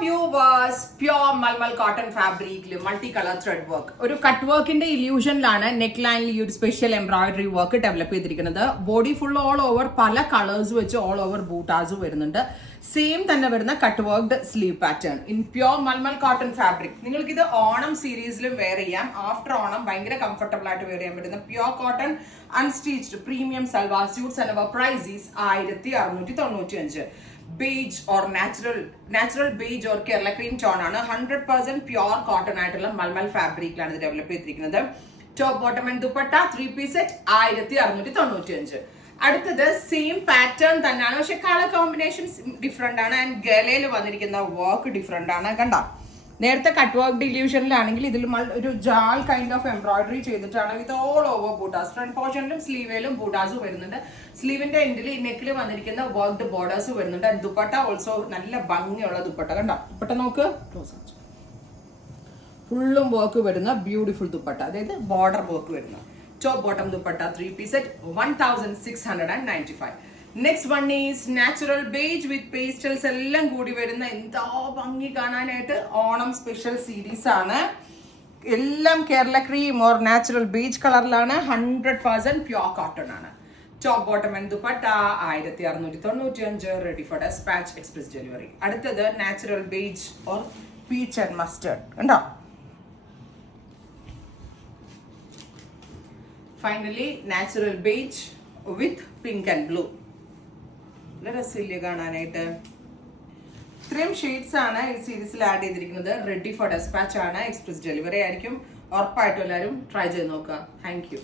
Viewers, pure Malmal cotton fabric, multicolor thread work. ഒരു cut വർക്കിന്റെ ഇല്യൂഷനിലാണ് നെക്ക് ലൈനിൽ ഈ ഒരു സ്പെഷ്യൽ എംബ്രോയിഡറി വർക്ക് ഡെവലപ്പ് ചെയ്തിരിക്കുന്നത്. ബോഡി ഫുൾ ഓൾ ഓവർ പല കളേഴ്സ് വെച്ച് ഓൾ ഓവർ ബൂട്ടാസും വരുന്നുണ്ട്. സെയിം തന്നെ വരുന്ന cut worked sleeve pattern in pure mulmul cotton fabric. നിങ്ങൾക്ക് ഇത് ഓണം സീരീസിലും വെയർ ചെയ്യാം. ആഫ്റ്റർ ഓണം ഭയങ്കര കംഫർട്ടബിൾ ആയിട്ട് വെയർ ചെയ്യാൻ പറ്റുന്ന pure cotton unstitched premium salwar suits and our price is 1695. beige or natural beige or Kerala cream tone ആണ്. 100% pure cotton ആയിട്ടുള്ള മൽമൽ ഫാബ്രിക്കിലാണ് ഇത് ഡെവലപ്പ് ചെയ്തിരിക്കുന്നത്. Top bottom and dupatta 3-piece set 1695. അടുത്തത് സെയിം പാറ്റേൺ തന്നെയാണ്, പക്ഷെ കളർ കോമ്പിനേഷൻസ് ഡിഫറെന്റ് ആണ് ആൻഡ് ഗലയിൽ വന്നിരിക്കുന്ന work different ആണ്. കണ്ട, നേരത്തെ കട്ട് വർക്ക് ഡില്യൂഷനിലാണെങ്കിൽ ഇതിൽ ഒരു ജാൽ കൈൻഡ് ഓഫ് എംബ്രോയിഡറി ചെയ്തിട്ടാണ് വിത്ത് ഓൾ ഓവർ ബൂട്ടാസ്. ഫ്രണ്ട് പോർഷനിലും സ്ലീവിലും ബൂട്ടാസ് വരുന്നുണ്ട്. സ്ലീവിന്റെ എൻഡിൽ നെക്കിൽ വന്നിരിക്കുന്ന വർക്ക്ഡ് ബോർഡേഴ്സ് വരുന്നുണ്ട്. ദുപ്പട്ട ഓൾസോ നല്ല ഭംഗിയുള്ള ദുപ്പട്ട. കണ്ടോ, ദുപ്പട്ട നോക്ക്, ഫുള്ളും വർക്ക് വരുന്ന ബ്യൂട്ടിഫുൾ ദുപ്പട്ട, അതായത് ബോർഡർ വർക്ക് വരുന്ന top bottom dupatta 3-piece set 1695. Next one is natural beige with pastels എല്ലാം കൂടി വരുന്ന എന്താ ഭംഗി കാണാനായിട്ട്. ഓണം സ്പെഷ്യൽ സീരീസ് ആണ്. എല്ലാം Kerala cream or natural beige കളറിലാണ്. 100% പ്യോർ കോട്ടൺ ആണ്. Top bottom and dupatta 1695. Ready for despatch express delivery. അടുത്തത് natural beige or peach and mustard. കണ്ടോ, finally natural beige with pink and blue. രസമില്ല കാണാനായിട്ട്. ഇത്രയും ഷെയ്ഡ്സ് ആണ് ഈ സീരീസിൽ ആഡ് ചെയ്തിരിക്കുന്നത്. റെഡി ഫോർ ഡെസ്പാച്ച് ആണ്. എക്സ്പ്രസ് ഡെലിവറി ആയിരിക്കും. ഉറപ്പായിട്ടും എല്ലാവരും ട്രൈ ചെയ്ത് നോക്കുക. Thank U.